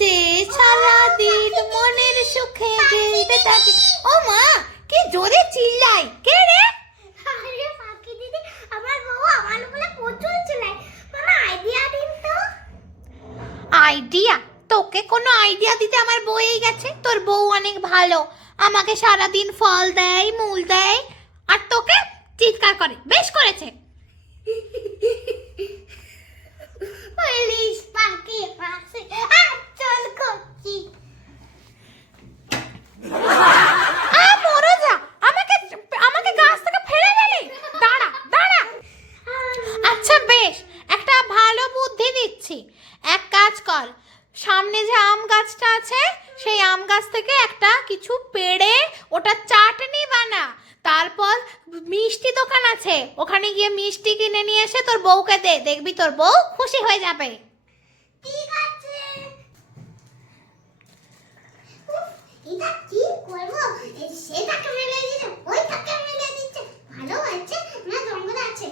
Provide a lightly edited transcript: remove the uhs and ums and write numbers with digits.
যে সারাদিন মনের সুখে গেলতে থাকে। ও মা, কি জোরে চিল্লাই! কে রে? আরে ফাঁকি দিদি, আমার বউ আমার উপরে প্রচুর চিল্লায়। কোনো আইডিয়া দিন তো। আইডিয়া? তোকে কোনো আইডিয়া দিতে আমার বউই গেছে। তোর বউ অনেক ভালো, আমাকে সারাদিন ফল দেয়, মূল দেয়, আর তোকে চিৎকার করে। বেশ করেছে। পুলিশ পাখি পাশে চল করছি। মরে যা! আমাকে আমাকে গাছ থেকে ফেলে দিলি। দাঁড়া দাঁড়া। আচ্ছা বেশ, একটা ভালো বুদ্ধি দিচ্ছি। এক কাজ কর, সামনে যে আম গাছটা আছে সেই আম গাছ থেকে একটা কিছু পেড়ে ওটা চাটনি বানা। তারপর মিষ্টি দোকান আছে, ওখানে গিয়ে মিষ্টি কিনে নিয়ে এসে তোর বউকে দে। দেখবি তোর বউ খুশি হয়ে যাবে। ঠিক আছে। এটা কি করবো? সেটাকে মেলে দিচ্ছে, ওইটাকে মেলে দিচ্ছে। ভালো আছে না, জঙ্গল আছে।